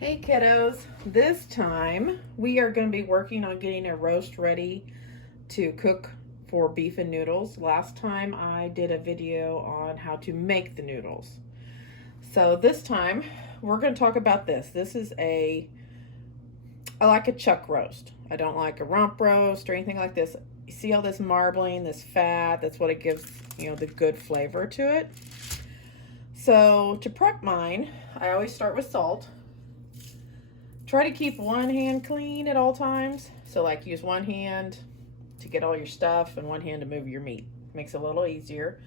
Hey kiddos, this time we are going to be working on getting a roast ready to cook for beef and noodles. Last time I did a video on how to make the noodles. So this time we're going to talk about this. I like a chuck roast. I don't like a rump roast or anything like this. You see all this marbling, this fat, that's what it gives, the good flavor to it. So to prep mine, I always start with salt. Try to keep one hand clean at all times. So like use one hand to get all your stuff and one hand to move your meat. Makes it a little easier.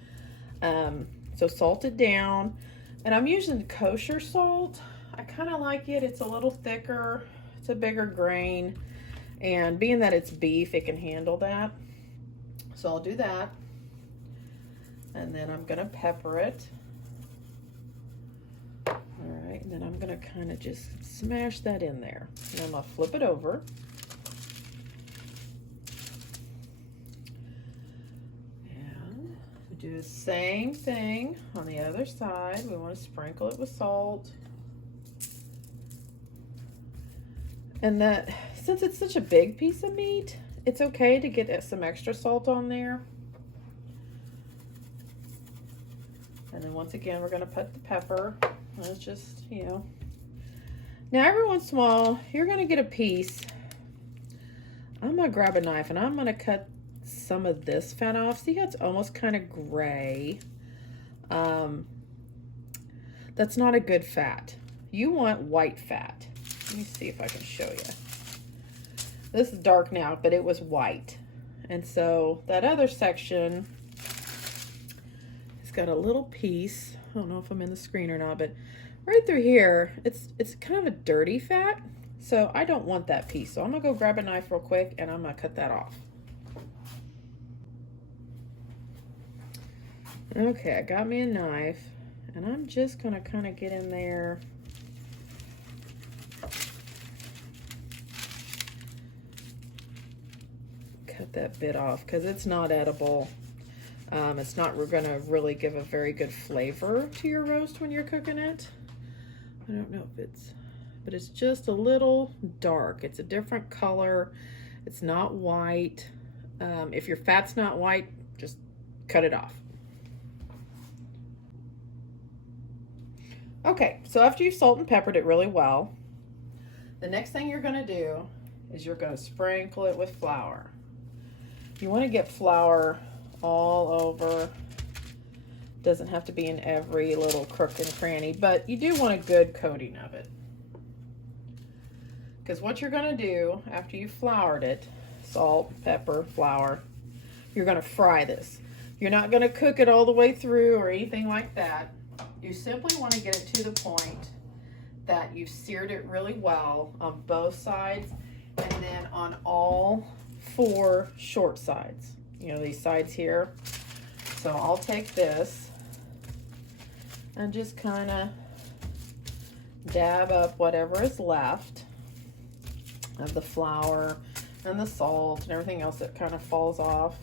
So salt it down. And I'm using kosher salt. I kind of like it. It's a little thicker. It's a bigger grain. And being that it's beef, it can handle that. So I'll do that. And then I'm going to pepper it. All right, and then I'm gonna kind of just smash that in there. And I'm gonna flip it over. And we do the same thing on the other side. We want to sprinkle it with salt. And that, since it's such a big piece of meat, it's okay to get some extra salt on there. And then once again, we're gonna put the pepper. It's just, Now every once in a while, you're going to get a piece. I'm going to grab a knife and I'm going to cut some of this fat off. See how it's almost kind of gray? That's not a good fat. You want white fat. Let me see if I can show you. This is dark now, but it was white. And so that other section has got a little piece. I don't know if I'm in the screen or not, but right through here, it's kind of a dirty fat, so I don't want that piece. So I'm gonna go grab a knife real quick and I'm gonna cut that off. Okay, I got me a knife and I'm just gonna kind of get in there. Cut that bit off because it's not edible. It's not going to really give a very good flavor to your roast when you're cooking it. I don't know if but it's just a little dark. It's a different color. It's not white. If your fat's not white, just cut it off. Okay, so after you've salt and peppered it really well, the next thing you're going to do is you're going to sprinkle it with flour. You want to get flour all over. Doesn't have to be in every little crook and cranny, but you do want a good coating of it. Because what you're going to do after you've floured it, salt, pepper, flour, you're going to fry this. You're not going to cook it all the way through or anything like that. You simply want to get it to the point that you've seared it really well on both sides and then on all 4 short sides. These sides here. So I'll take this and just kind of dab up whatever is left of the flour and the salt and everything else that kind of falls off,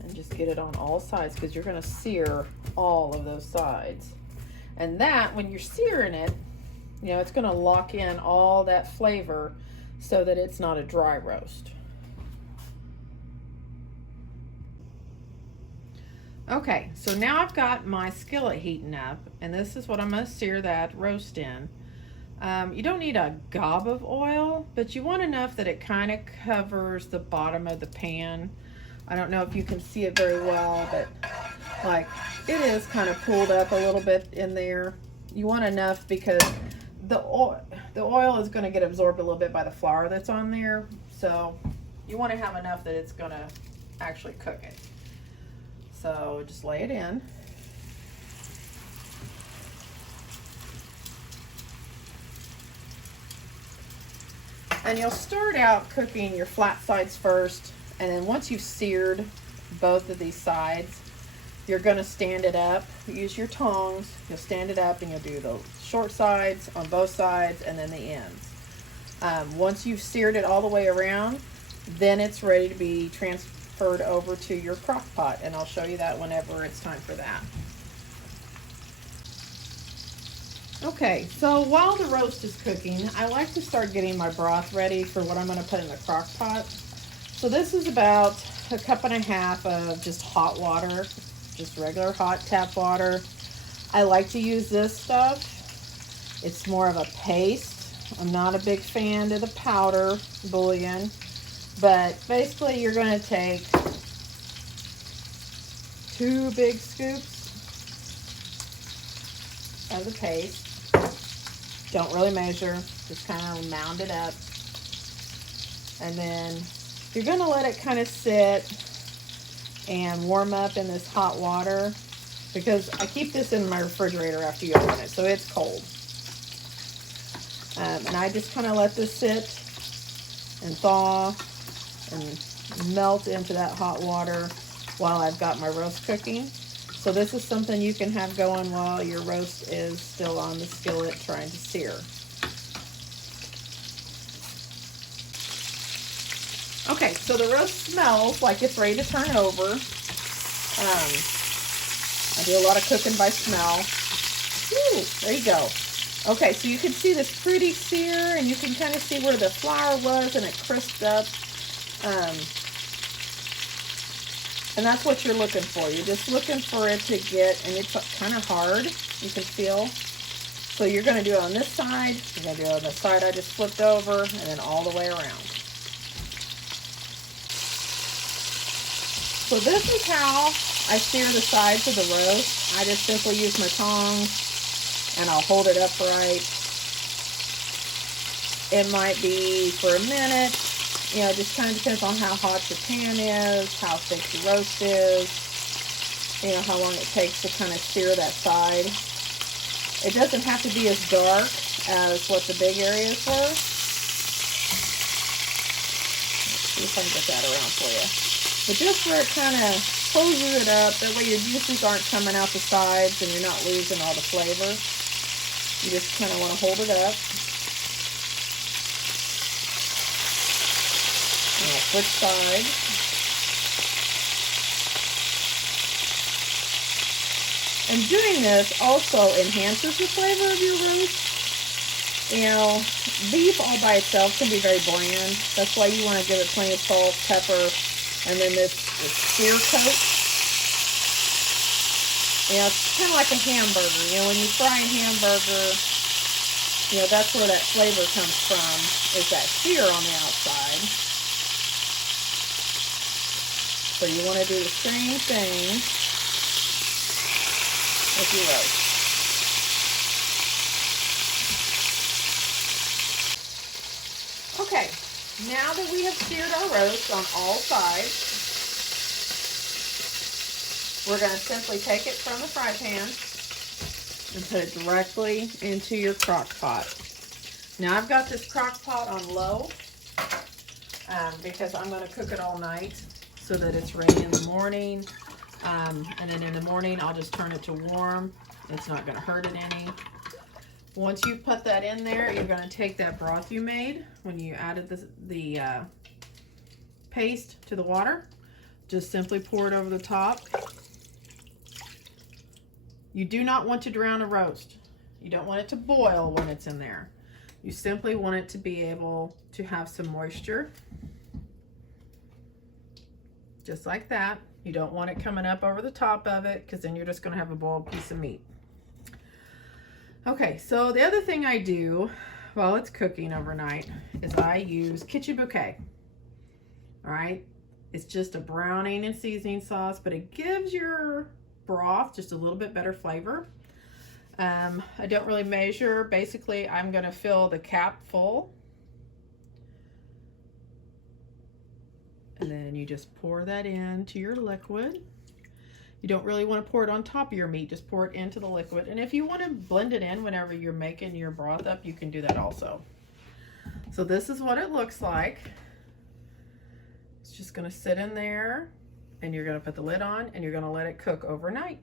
and just get it on all sides because you're going to sear all of those sides. And that, when you're searing it, it's going to lock in all that flavor so that it's not a dry roast. Okay, so now I've got my skillet heating up, and this is what I'm going to sear that roast in. You don't need a gob of oil, but you want enough that it kind of covers the bottom of the pan. I don't know if you can see it very well, but like it is kind of pulled up a little bit in there. You want enough because the oil is going to get absorbed a little bit by the flour that's on there. So you want to have enough that it's going to actually cook it. So just lay it in. And you'll start out cooking your flat sides first, and then once you've seared both of these sides, you're going to stand it up. Use your tongs. You'll stand it up and you'll do the short sides on both sides and then the ends. Once you've seared it all the way around, then it's ready to be transferred over to your crock pot, and I'll show you that whenever it's time for that. Okay, so while the roast is cooking, I like to start getting my broth ready for what I'm going to put in the crock pot. So this is about a cup and a half of just hot water, just regular hot tap water. I like to use this stuff. It's more of a paste. I'm not a big fan of the powder bouillon, but basically you're going to take 2 big scoops of the paste. Don't really measure, just kind of mound it up. And then you're going to let it kind of sit and warm up in this hot water, because I keep this in my refrigerator after you open it, so it's cold. And I just kind of let this sit and thaw and melt into that hot water while I've got my roast cooking. So this is something you can have going while your roast is still on the skillet trying to sear. Okay, so the roast smells like it's ready to turn over. I do a lot of cooking by smell. Woo, there you go. Okay, so you can see this pretty sear, and you can kind of see where the flour was, and it crisped up. And that's what you're looking for. You're just looking for it to get, and it's kind of hard, you can feel. So you're going to do it on this side, you're going to do it on the side I just flipped over, and then all the way around. So this is how I sear the sides of the roast. I just simply use my tongs, and I'll hold it upright. It might be for a minute. You know, it just kind of depends on how hot your pan is, how thick the roast is, you know, how long it takes to kind of sear that side. It doesn't have to be as dark as what the big areas were. Let's see if I can get that around for you. But just where it kind of closes it up, that way your juices aren't coming out the sides and you're not losing all the flavor. You just kind of want to hold it up. And I'll switch sides. And doing this also enhances the flavor of your roast. You know, beef all by itself can be very bland. That's why you want to give it plenty of salt, pepper, and then this sear coat. You know, it's kind of like a hamburger. You know, when you fry a hamburger, you know, that's where that flavor comes from, is that sear on the outside. So you want to do the same thing with your roast. Okay, now that we have seared our roast on all sides, we're going to simply take it from the fry pan and put it directly into your crock pot. Now I've got this crock pot on low because I'm going to cook it all night so that it's ready in the morning. And then in the morning, I'll just turn it to warm. It's not going to hurt it any. Once you put that in there, you're going to take that broth you made when you added the paste to the water. Just simply pour it over the top. You do not want to drown a roast. You don't want it to boil when it's in there. You simply want it to be able to have some moisture. Just like that. You don't want it coming up over the top of it, because then you're just going to have a boiled piece of meat. Okay, so the other thing I do while it's cooking overnight is I use kitchen bouquet. All right, it's just a browning and seasoning sauce, but it gives your broth just a little bit better flavor. I don't really measure. Basically, I'm going to fill the cap full. And then you just pour that into your liquid. You don't really want to pour it on top of your meat, just pour it into the liquid. And if you want to blend it in whenever you're making your broth up, you can do that also. So this is what it looks like. It's just going to sit in there, and you're going to put the lid on, and you're going to let it cook overnight.